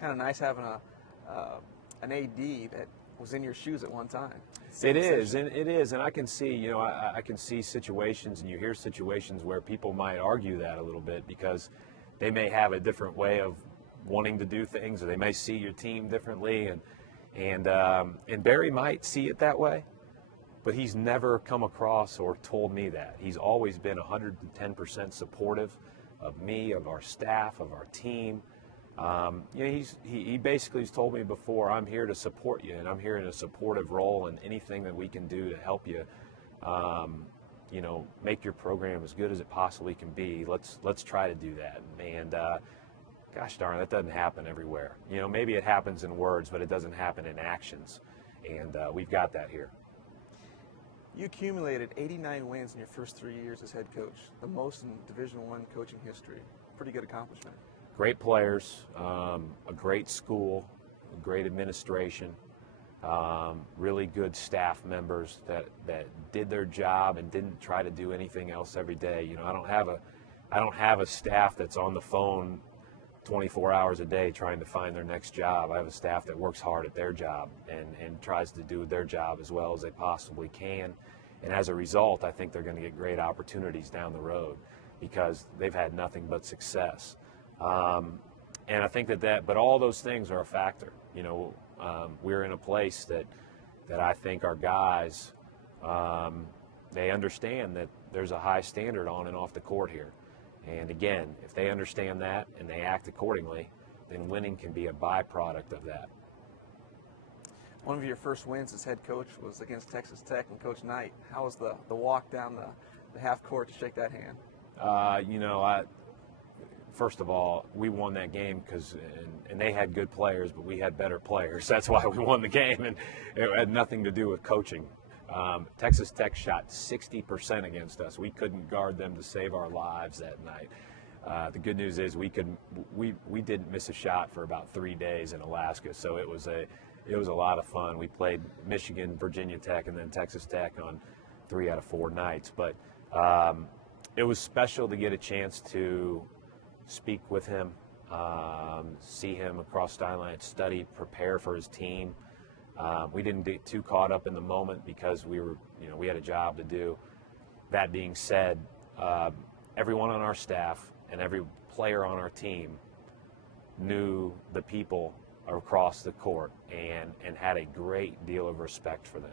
kind of nice having an AD that was in your shoes at one time. It is, and I can see, you know, I can see situations, and you hear situations where people might argue that a little bit because they may have a different way of wanting to do things, or they may see your team differently, and Barry might see it that way, but he's never come across or told me that. He's always been 110% supportive of me, of our staff, of our team. You know, he basically has told me before, I'm here to support you, and I'm here in a supportive role, and anything that we can do to help you, you know, make your program as good as it possibly can be, let's try to do that. And gosh darn, that doesn't happen everywhere. You know, maybe it happens in words, but it doesn't happen in actions, and we've got that here. You accumulated 89 wins in your first 3 years as head coach, the most in Division I coaching history. Pretty good accomplishment. Great players, a great school, a great administration, really good staff members that did their job and didn't try to do anything else every day. You know, I don't have a staff that's on the phone 24 hours a day trying to find their next job. I have a staff that works hard at their job and tries to do their job as well as they possibly can. And as a result, I think they're going to get great opportunities down the road because they've had nothing but success. And I think but all those things are a factor. You know, we're in a place that I think our guys, they understand that there's a high standard on and off the court here. And again, if they understand that and they act accordingly, then winning can be a byproduct of that. One of your first wins as head coach was against Texas Tech and Coach Knight. How was the walk down the half court to shake that hand? You know, first of all, we won that game because they had good players, but we had better players. That's why we won the game, and it had nothing to do with coaching. Texas Tech shot 60% against us. We couldn't guard them to save our lives that night. The good news is we didn't miss a shot for about 3 days in Alaska, so it was a lot of fun. We played Michigan, Virginia Tech, and then Texas Tech on 3 out of 4 nights. But it was special to get a chance to speak with him, see him across the line, study, prepare for his team. We didn't get too caught up in the moment because we had a job to do. That being said, everyone on our staff and every player on our team knew the people across the court and had a great deal of respect for them.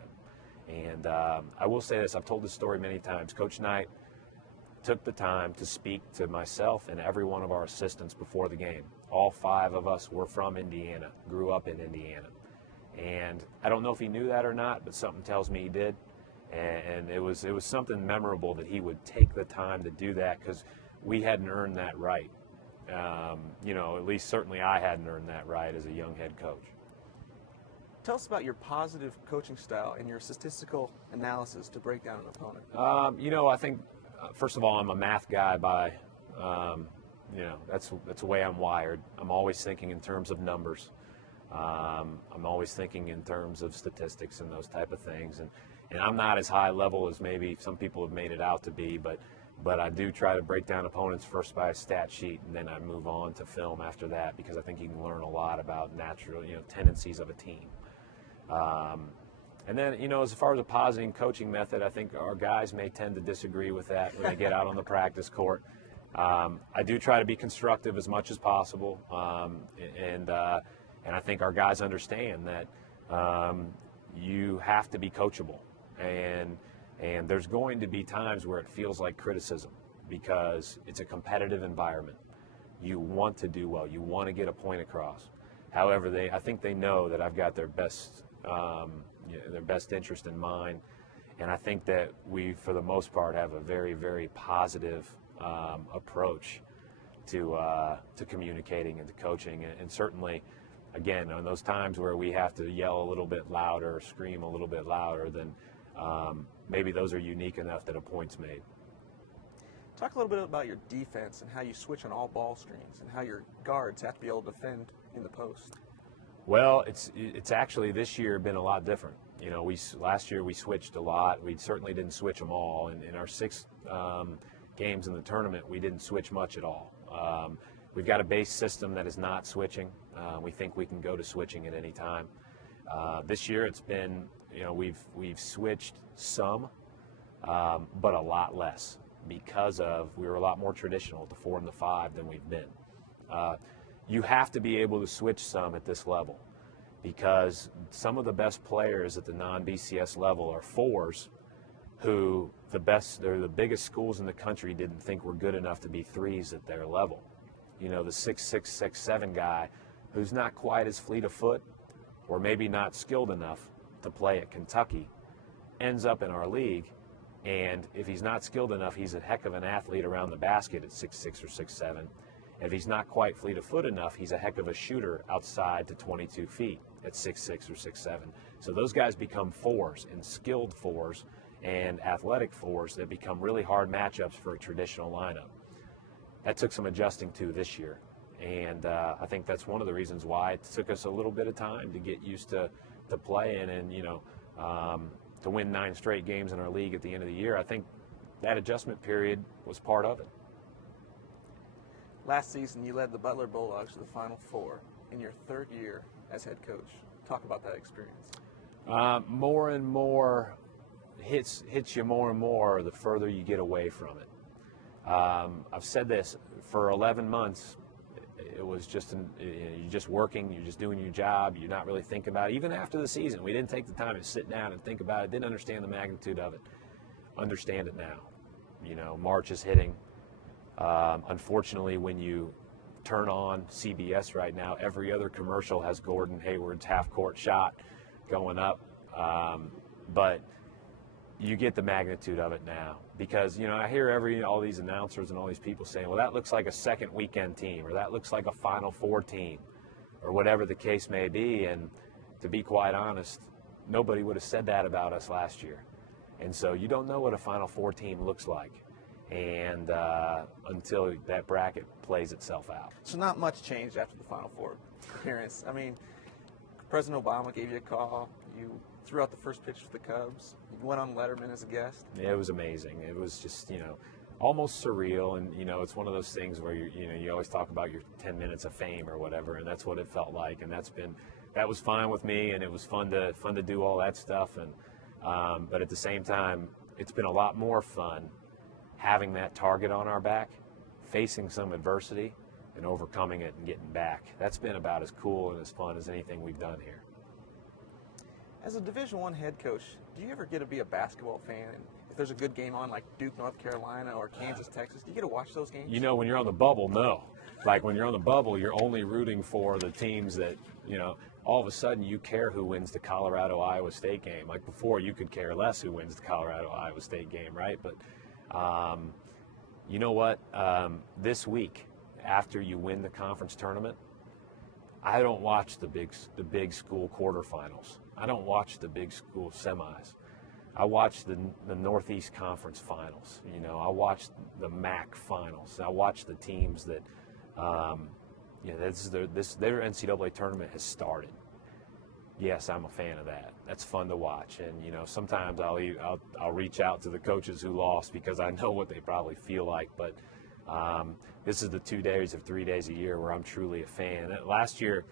And I will say this, I've told this story many times. Coach Knight took the time to speak to myself and every one of our assistants before the game. All 5 of us were from Indiana, grew up in Indiana. And I don't know if he knew that or not, but something tells me he did. And it was something memorable that he would take the time to do that because we hadn't earned that right. You know, at least certainly I hadn't earned that right as a young head coach. Tell us about your positive coaching style and your statistical analysis to break down an opponent. You know, I think, first of all, I'm a math guy by, you know, that's the way I'm wired. I'm always thinking in terms of numbers. I'm always thinking in terms of statistics and those type of things. And I'm not as high level as maybe some people have made it out to be, but I do try to break down opponents first by a stat sheet, and then I move on to film after that because I think you can learn a lot about natural, you know, tendencies of a team. And then, you know, as far as a positive coaching method, I think our guys may tend to disagree with that when they get out on the practice court. I do try to be constructive as much as possible, and I think our guys understand that you have to be coachable, and there's going to be times where it feels like criticism because it's a competitive environment. You want to do well. You want to get a point across. However, I think they know that I've got their best interest in mind, and I think that we, for the most part, have a very, very positive approach to communicating and to coaching, and certainly, again, on those times where we have to yell a little bit louder, scream a little bit louder, then maybe those are unique enough that a point's made. Talk a little bit about your defense and how you switch on all ball screens and how your guards have to be able to defend in the post. Well, it's actually this year been a lot different. You know, last year we switched a lot. We certainly didn't switch them all. In our 6 games in the tournament, we didn't switch much at all. We've got a base system that is not switching. We think we can go to switching at any time. This year it's been, we've switched some, but a lot less because we were a lot more traditional at the 4 and the 5 than we've been. You have to be able to switch some at this level because some of the best players at the non-BCS level are 4s who they're the biggest schools in the country didn't think were good enough to be 3s at their level. The 6'6", 6'7" guy who's not quite as fleet of foot or maybe not skilled enough to play at Kentucky ends up in our league, and if he's not skilled enough, he's a heck of an athlete around the basket at 6'6" or 6'7". If he's not quite fleet of foot enough, he's a heck of a shooter outside to 22 feet at 6'6" or 6'7". So those guys become 4s, and skilled 4s and athletic 4s that become really hard matchups for a traditional lineup. That took some adjusting to this year, and I think that's one of the reasons why it took us a little bit of time to get used to playing and, to win 9 straight games in our league at the end of the year. I think that adjustment period was part of it. Last season, you led the Butler Bulldogs to the Final Four in your 3rd year as head coach. Talk about that experience. More and more hits you more and more the further you get away from it. I've said this for 11 months. It was just you're just working, you're just doing your job, you're not really thinking about it. Even after the season, we didn't take the time to sit down and think about it, didn't understand the magnitude of it. Understand it now. March is hitting. Unfortunately, when you turn on CBS right now, every other commercial has Gordon Hayward's half-court shot going up. But you get the magnitude of it now because, I hear all these announcers and all these people saying, well, that looks like a second weekend team, or that looks like a Final Four team, or whatever the case may be. And to be quite honest, nobody would have said that about us last year. And so you don't know what a Final Four team looks like and until that bracket plays itself out. So not much changed after the Final Four appearance. I mean, President Obama gave you a call. You threw out the first pitch for the Cubs. You went on Letterman as a guest. Yeah, it was amazing. It was just, almost surreal. And, it's one of those things where, you always talk about your 10 minutes of fame or whatever, and that's what it felt like. And that was fine with me, and it was fun to do all that stuff. And but at the same time, it's been a lot more fun having that target on our back, facing some adversity, and overcoming it and getting back. That's been about as cool and as fun as anything we've done here. As a Division I head coach, do you ever get to be a basketball fan? And if there's a good game on, like Duke, North Carolina, or Kansas, Texas, do you get to watch those games? When you're on the bubble, no. Like when you're on the bubble, you're only rooting for the teams that, all of a sudden you care who wins the Colorado-Iowa State game. Like before, you could care less who wins the Colorado-Iowa State game, right? But you know what? This week, after you win the conference tournament, I don't watch the big school quarterfinals. I don't watch the big school semis. I watch the Northeast Conference finals. I watch the MAC finals. I watch the teams that, their NCAA tournament has started. Yes, I'm a fan of that. That's fun to watch. And, sometimes I'll reach out to the coaches who lost because I know what they probably feel like. But this is the 2 days or 3 days a year where I'm truly a fan. Last year,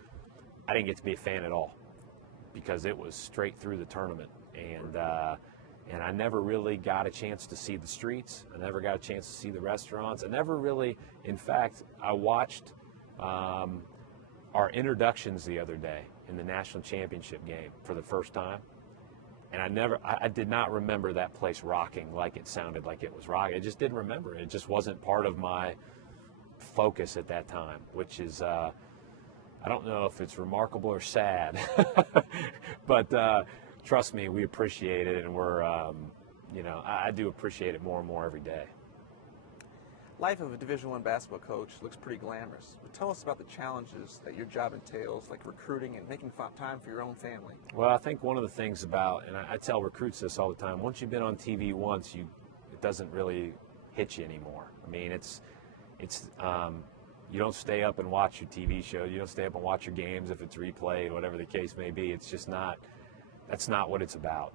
I didn't get to be a fan at all because it was straight through the tournament. And I never really got a chance to see the streets. I never got a chance to see the restaurants. I never really, in fact, I watched our introductions the other day in the national championship game for the first time. And I did not remember that place rocking like it sounded like it was rocking. I just didn't remember it. It just wasn't part of my focus at that time, which is, I don't know if it's remarkable or sad, but trust me, we appreciate it, and we're, I do appreciate it more and more every day. Life of a Division I basketball coach looks pretty glamorous, but tell us about the challenges that your job entails, like recruiting and making time for your own family. Well, I think one of the things about, and I tell recruits this all the time, once you've been on TV once, it doesn't really hit you anymore. I mean, it's you don't stay up and watch your TV show. You don't stay up and watch your games if it's replayed, whatever the case may be. It's just not. That's not what it's about.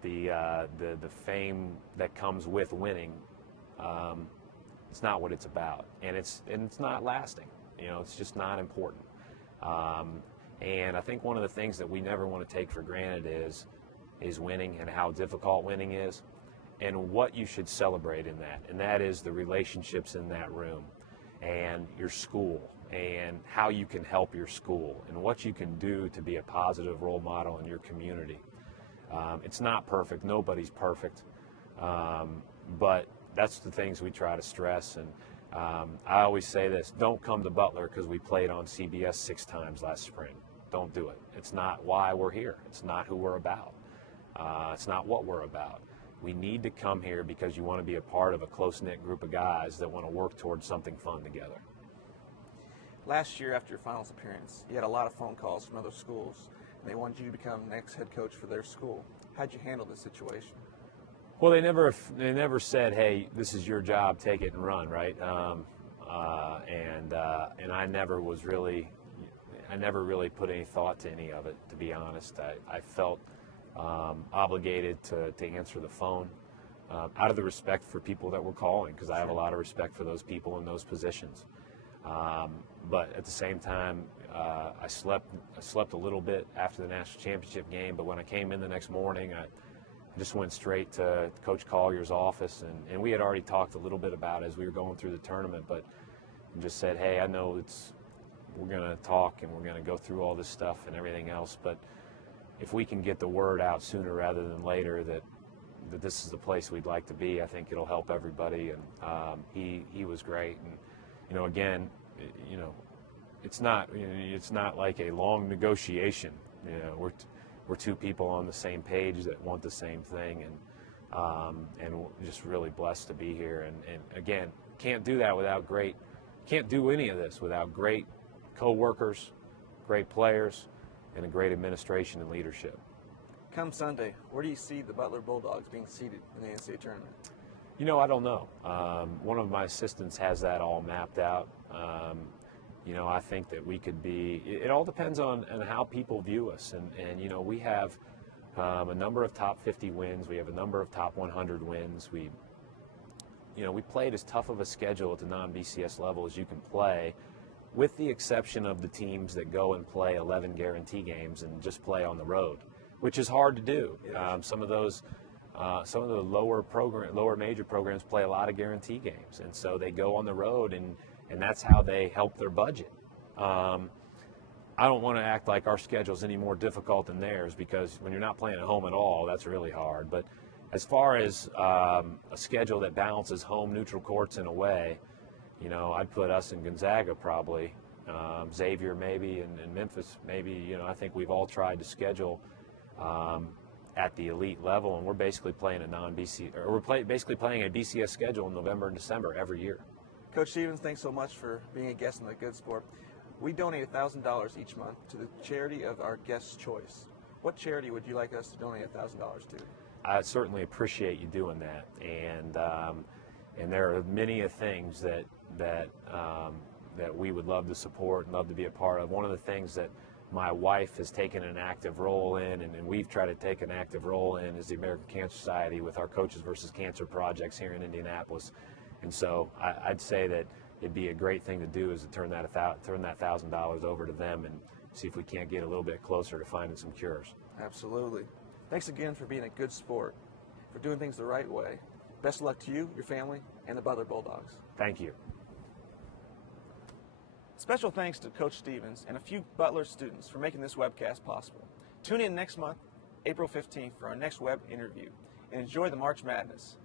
The fame that comes with winning It's not what it's about, and it's not lasting. It's just not important. And I think one of the things that we never want to take for granted is winning, and how difficult winning is, and what you should celebrate in that. And that is the relationships in that room, and your school, and how you can help your school, and what you can do to be a positive role model in your community. It's not perfect. Nobody's perfect. But that's the things we try to stress. And I always say this: don't come to Butler because we played on CBS 6 times last spring. Don't do it. It's not why we're here. It's not who we're about. It's not what we're about. We need to come here because you want to be a part of a close-knit group of guys that want to work towards something fun together. Last year, after your finals appearance, you had a lot of phone calls from other schools, and they wanted you to become next head coach for their school. How'd you handle this situation? Well, they never said, "Hey, this is your job. Take it and run." Right? And I never really put any thought to any of it. To be honest, I felt obligated to answer the phone out of the respect for people that were calling, because I have a lot of respect for those people in those positions. But at the same time, I slept a little bit after the national championship game. But when I came in the next morning, I just went straight to Coach Collier's office, and we had already talked a little bit about it as we were going through the tournament, but just said, "Hey, I know we're going to talk and we're going to go through all this stuff and everything else, but if we can get the word out sooner rather than later that this is the place we'd like to be, I think it'll help everybody." And he was great. And again, it's not like a long negotiation. We're two people on the same page that want the same thing, and we're just really blessed to be here. And again, can't do any of this without great co-workers, great players, and a great administration and leadership. Come Sunday, where do you see the Butler Bulldogs being seated in the NCAA tournament? I don't know. One of my assistants has that all mapped out. I think that we could be. It all depends on how people view us, and we have a number of top 50 wins. We have a number of top 100 wins. We played as tough of a schedule at the non-BCS level as you can play, with the exception of the teams that go and play 11 guarantee games and just play on the road, which is hard to do. Some of the lower major programs play a lot of guarantee games, and so they go on the road, and that's how they help their budget. I don't want to act like our schedule is any more difficult than theirs, because when you're not playing at home at all, that's really hard. But as far as a schedule that balances home, neutral courts, and away, I'd put us in Gonzaga probably, Xavier maybe, and Memphis maybe. I think we've all tried to schedule at the elite level, and we're basically playing basically playing a BCS schedule in November and December every year. Coach Stevens, thanks so much for being a guest on The Good Sport. We donate $1,000 each month to the charity of our guest's choice. What charity would you like us to donate $1,000 to? I certainly appreciate you doing that, and there are many things that we would love to support and love to be a part of. One of the things that my wife has taken an active role in, and we've tried to take an active role in, is the American Cancer Society with our Coaches versus Cancer projects here in Indianapolis. And so I'd say that it'd be a great thing to do, is to turn that $1,000 over to them and see if we can't get a little bit closer to finding some cures. Absolutely. Thanks again for being a good sport, for doing things the right way. Best of luck to you, your family, and the Butler Bulldogs. Thank you. Special thanks to Coach Stevens and a few Butler students for making this webcast possible. Tune in next month, April 15th, for our next web interview, and enjoy the March Madness.